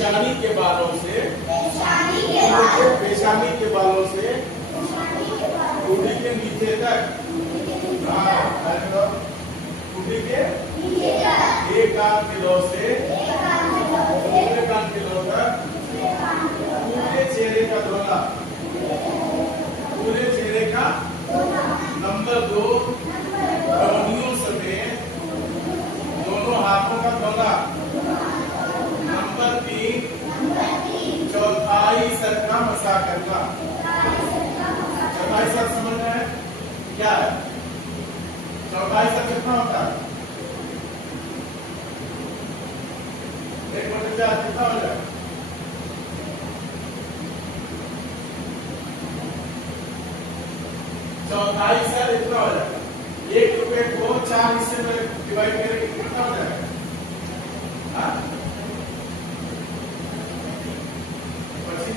पेशानी के बालों से ठुड्डी के नीचे तक, ठुड्डी के एक कान के लौ से दूसरे कान के लौ तक पूरे चेहरे का धोना। नंबर 2, कौनियों समेत दोनों हाथों का धोना। नंबर 3, चौथाई सर का मसा करना। चौथाई सर समझना है क्या है? चौथाई सर कितना होता है? 1/4 कितना हो जाए? चौथाई सर इतना हो जाएगा। 1 रुपए को 4 हिस्से में डिवाइड करेंगे कितना हो जाएगा?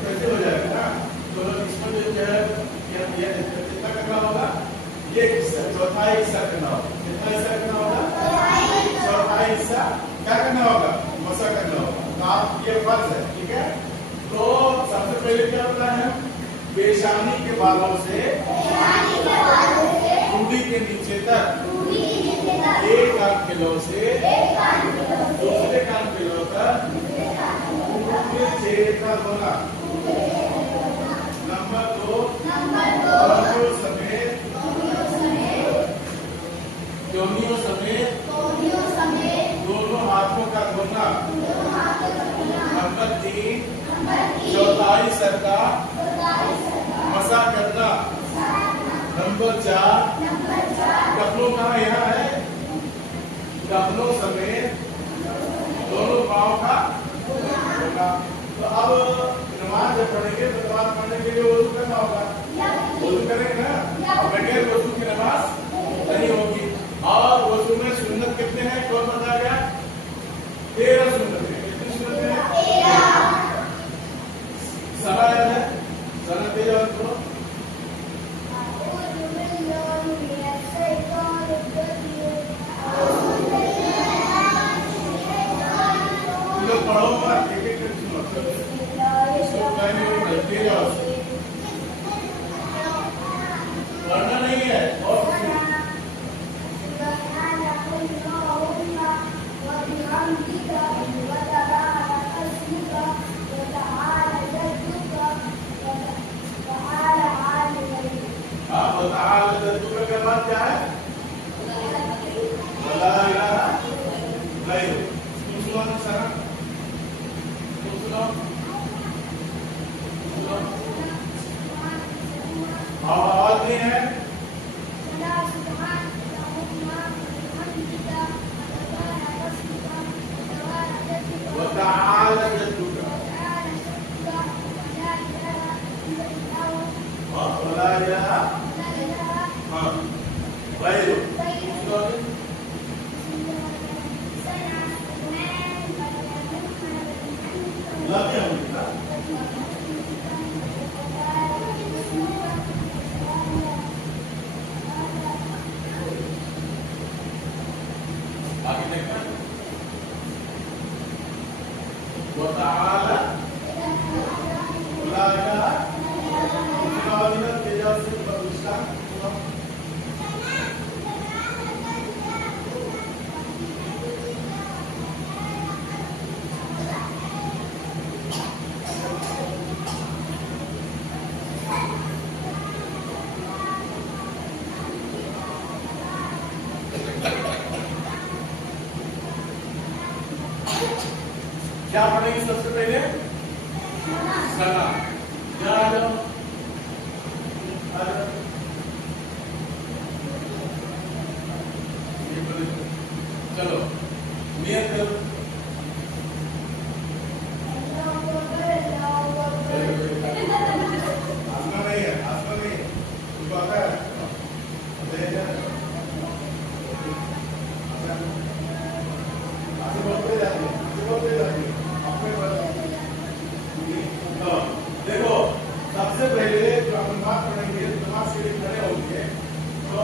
कैसे हो जाएगा ना? तो इसमें जो है कितना करना होगा? एक हिस्सा, चौथाई हिस्सा करना होगा। कितना हिस्सा करना होगा? चौथाई हिस्सा क्या करना होगा? मसा करना होगा। तो आप ये फर्ज है, ठीक है। तो सबसे पहले क्या होता है? पेशानी के बालों से ठुड्डी के नीचे तक एक कान के लौ से दूसरे कान के लौ तक पूरे चेहरे का धोना। नंबर 2, योनियों समेत दोनों हाथों का धोना। नंबर 3, चौथाई सर का मसा करना। नंबर 4, कपड़ों का यहाँ है, कपड़ों समेत दोनों पाँव का धोना। तो अब नमाज जब पढ़ेंगे तो नमाज पढ़ने के लिए वजू करना होगा। वजू करेंगे ना, बगैर वजू की नमाज नहीं होगी। और वजू में सुन्नत कितने हैं? कौन बता गया? 13 सुन्नत है। कितनी सुन्नत है? 13। सना है, सना 13 को पढ़ो मत, एक सुनो। पढ़ना नहीं है और क्या बात क्या है? आवाज नहीं है। क्या पढ़ेंगे सबसे पहले? सना। चलो नियत करो। आसमान नहीं है, आसमान नहीं है, तुमको आता है? देखो सबसे पहले जो हम बात करेंगे नमाज के लिए खड़े होंगे तो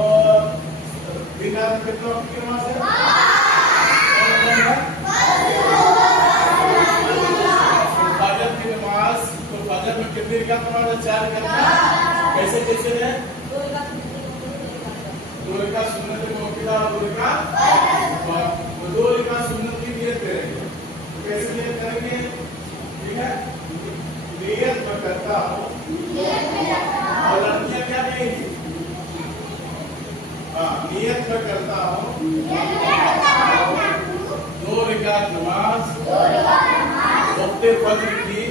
दिन रात कितना वक्त की नमाज है? क्वेश्चन है दो का सुन्नत मुअक्कदा और दो का सुन्नत की नियत करेंगे। तो कैसे नियत करेंगे? ठीक है, नियत मैं करता हूँ और लड़कियां क्या कहेंगी? हाँ, नियत मैं करता हूँ दो रकात नमाज वक्ते फज्र की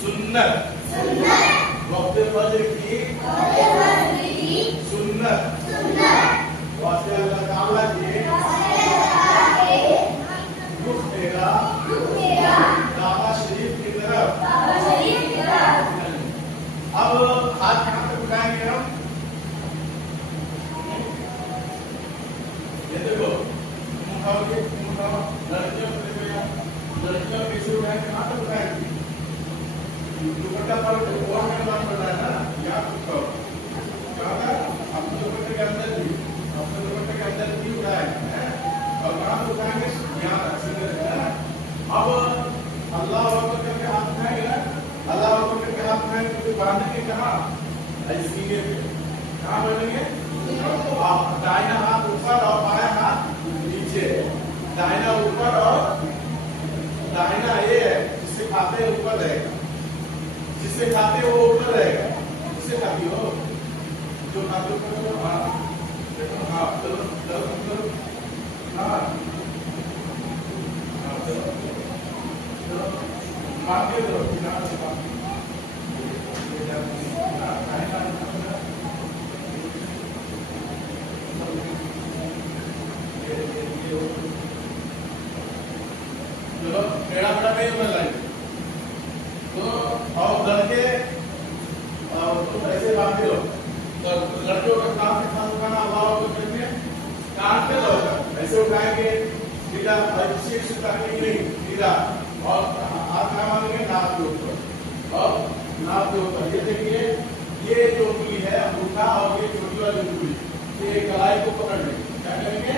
सुन्नत वक्ते फज्र की सुन्नत वास्ते अल्लाह ताला के रुख मेरा काबा शरीफ की तरफ। अब हाथ कहाँ तक उठाएंगे हम? ये देखो लड़कियों को देखो यार, लड़कियों कैसे उठाएंगे? कहाँ तक उठाएंगे? दुपट्टा पर और में बात कर रहा है ना, यहाँ कहाँ था? अपने दुपट्टे के अंदर भी उठाए हैं और कहाँ से उठाएंगे? यहाँ तक सीधे है ना। अब अल्लाह अकबर करके हाथ उठाएंगे ना, अल्लाह अकबर करके हाथ उठाएंगे तो बांधेंगे कहाँ? सीने पे। कहाँ बांधेंगे? दाहिना हाथ ऊपर और बायां हाथ नीचे। दाहिना ऊपर और दाहिना ये है जिससे खाते हैं ऊपर रहेगा, जिससे खाते वो ऊपर रहेगा, जिससे खाती हो जो खाते ऊपर। हाँ हाँ चलो चलो चलो हाँ चलो चलो मारते दो किनारे से चलो टेढ़ा बड़ा नहीं बन रहा है तो और लड़के तो ऐसे बांधते हो तो लड़कियों का काम के साथ उठाना अल्लाह को करके कान पे होगा ऐसे उठाएंगे सीधा शीर्ष तक नहीं सीधा और हाथ क्या मानेंगे नाक के ऊपर और नाक के ऊपर। ये देखिए ये जो उंगली है अंगूठा और ये छोटी वाली उंगली ये कलाई को पकड़ लेंगे। क्या करेंगे?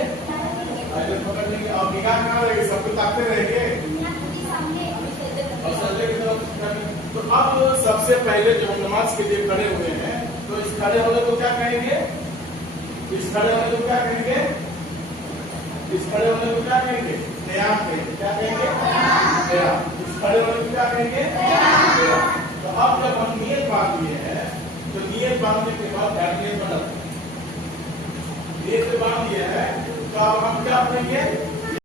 ऐसे पकड़ लेंगे और निगाह कहाँ रहेगी? सबको ताकते रहेंगे और सजदे की तरफ। तो अब सबसे पहले जब नमाज के लिए खड़े हुए हैं तो इस खड़े होने को क्या कहेंगे? इस खड़े होने को क्या कहेंगे? इस खड़े होने को क्या कहेंगे? क़याम कहेंगे। क्या कहेंगे? क़याम। इस खड़े होने को क्या कहेंगे? क़याम। तो अब जब हम नियत बांध लिए हैं तो नियत बांधने के बाद नियत बना नियत बांध दिए है तो अब हम क्या पढ़ेंगे?